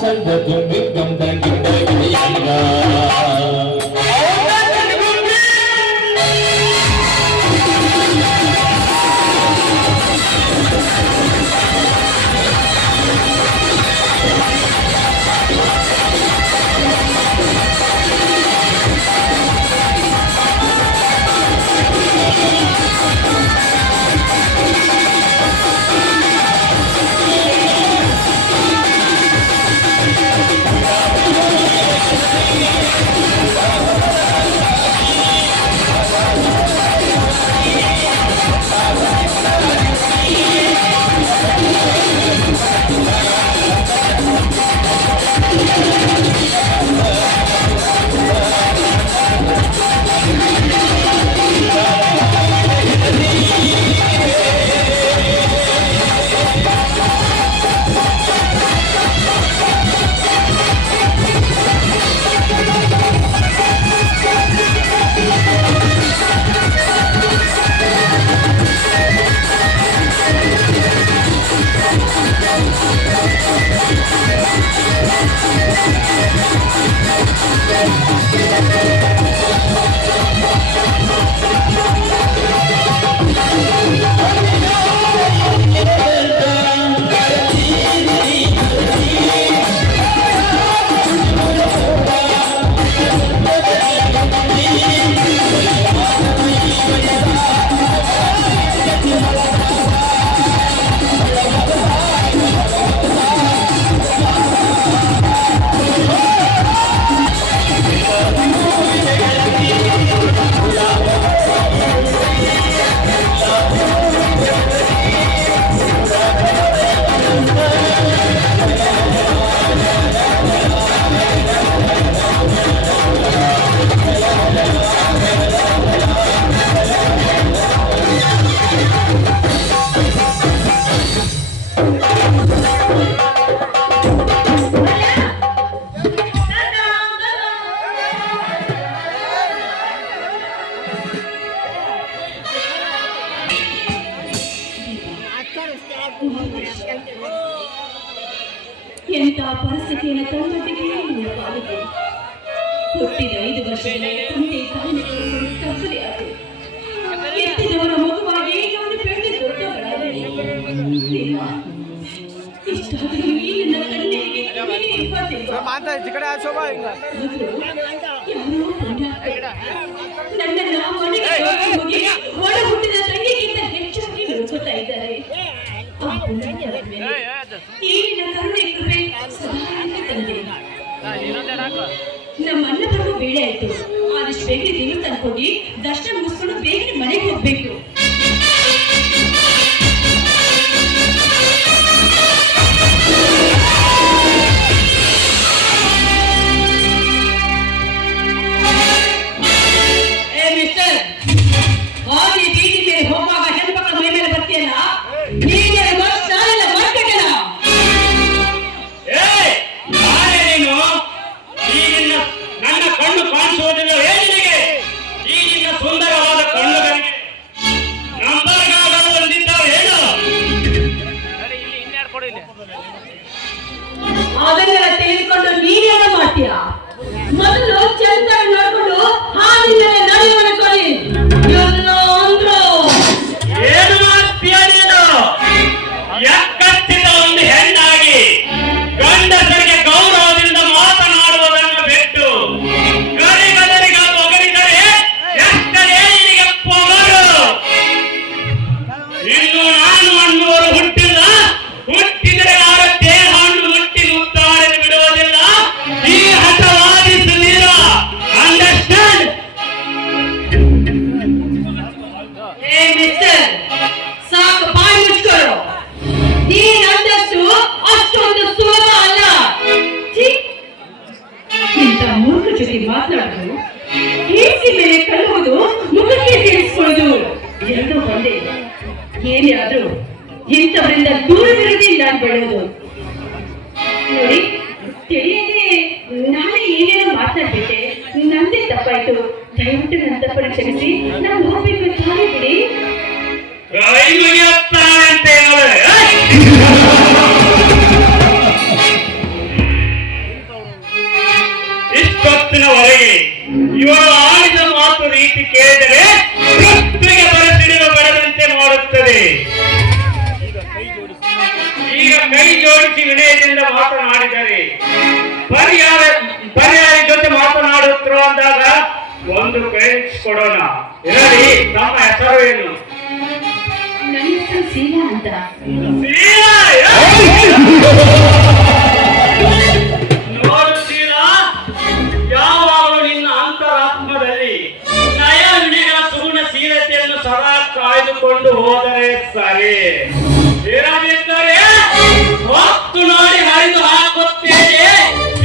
ಚಂದ ತುಂಬಿ ಗಂಧಗಿಂದ ಗಿಳಿಯಂಗ ಎಂಥ ಪರಿಸ್ಥಿತಿಯನ್ನು ತಂದೊಡ್ಡಿಗೆ ಪಾಲಿಗೆ ಹುಟ್ಟಿದ 5 ವರ್ಷದಲ್ಲಿ ತಂದೆ ತಾಯಿನ ಕಲ್ಪನೆ ಆಗಿ ಎತ್ತಿದವರ ಮಗುವಾಗಿ ನಾನು ಬೆಳೆದು ದೊಡ್ಡವಳಾದೆ. ಇಷ್ಟಾದರೂ ಈ ನನ್ನ ಕಣ್ಣಿಗೆ ನನ್ನನ್ನು ಮನೆಗೆ ಹೋಗಿ ಒಳ ಹುಟ್ಟಿದ ತಂಗಿಗಿಂತ ಹೆಚ್ಚಾಗಿ ನೋಡ್ಕೊತಾ ಇದ್ದಾರೆ. ನಮ್ಮ ಅನ್ನ ಬರುವ ಬೇಳೆ ಆಯ್ತು. ಆದಷ್ಟು ಬೇಗನೆ ದೇವರು ತಂದ್ಕೊಂಡು ದರ್ಶನ ಮುಗಿಸ್ಕೊಂಡು ಬೇಗನೆ ಮನೆಗೆ ಹೋಗ್ಬೇಕು. ಅದನ್ನೆಲ್ಲ ತೆಗೆದುಕೊಂಡು ನೀನೇನೋ ಮಾಡ್ತೀಯ. ಮೊದಲು ಚಂದ ನೋಡ್ಕೊಂಡು ಹಾದಿನಲ್ಲಿ ನಡೆಯುವ ಕೊಡಿ. ಎಲ್ಲ ಅಂದ್ರು ಏನು ಮಾಡ್ತೀಯ ನೀನು? ಎಕ್ಕತ್ತಿದ ಒಂದು ಹೆಣ್ಣಾಗಿ ಗಂಡಸರಿಗೆ ಗೌರವದಿಂದ ಮಾತನಾಡುವುದನ್ನು ಬಿಟ್ಟು ಗರಿಗದರಿಗೆ ಒಗರಿದರೆ ಎಷ್ಟೇ ನಿನಗೆ ಪೊಗರು. ಇನ್ನು ನಾನು ಅನ್ನುವರು ಹುಟ್ಟಿಲ್ಲ, ಹುಟ್ಟಿದರೆ ಅವರ ದೇಹ ಹಣ್ಣು ಮುಟ್ಟಿ ಮುತ್ತಾಡಲು ಬಿಡುವುದಿಲ್ಲ. ಈ ಹಠವಾದಿ ಸುಧೀರ ಅಂಡರ್ಸ್ಟ್ಯಾಂಡ್? ಮಿಸ್ಟರ್ ಸಾಕು, ಬಾಯಿ ಮುಚ್ಕೊಳ್ಳು. ನೀನಂದಷ್ಟು ಅಷ್ಟೊಂದು ಸುಲಭ ಅಲ್ಲ. ಇಂಥ ಮೂರ್ಖ ಜೊತೆ ಮಾತನಾಡುವುದು, ಕೇಸಿ ಮೇಲೆ ಕಳುವುದು, ಮುಖಕ್ಕೆ ಸೇರಿಸಿಕೊಳ್ಳುವುದು ಎರಡೂ ಒಂದೇ. ಏನೇ ಆದ್ರೂ ಇಂಥವರಿಂದ ದೂರವಿರದೆ ನಾನು ಬೆಳೆಯೋದು. ನೋಡಿ, ತಿಳಿಯದೆ ನಾನೇ ಏನೇನೋ ಮಾತಾಡ್ಬಿಟ್ಟೆ. ನಂದೇ ತಪ್ಪಾಯ್ತು. ದಯವಿಟ್ಟು ನನ್ನ ತಪ್ಪನ್ನು ಕ್ಷಮಿಸಿ. ನಾನು ಹೋಗ್ಬೇಕು. ತಾನೇ ಬಿಡಿ. ಮಾತನಾಡಿದರೆ ಪರ್ಯಾಯ ಜೊತೆ ಮಾತನಾಡುತ್ತಿರುವ ಅಂದಾಗ ಒಂದು ಪೇಜ್ ಕೊಡೋಣ. ಹೇಳಿ, ತಮ್ಮ ಹೆಸರು ಏನು? ನನ್ನ ಹೆಸರು ಸೀಲಾ ಅಂತ. ನೋಡು ಶೀಲಾ, ಯಾವಾಗಲೂ ನಿನ್ನ ಅಂತರಾತ್ಮದಲ್ಲಿ ನಯ ವಿನಯ ಸುಗುಣಶೀಲತೆಯನ್ನು ಸದಾ ಕಾಯ್ದುಕೊಂಡು ಹೋದರೆ ಸರಿ. ಇರದಿದ್ದರೆ ಹೊತ್ತು ನೋಡಿ ಹರಿದು ಹಾಕುತ್ತೇನೆ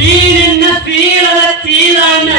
ಈ ನಿನ್ನ ಶೀಲದ ಚೀಲ ಅನ್ನ.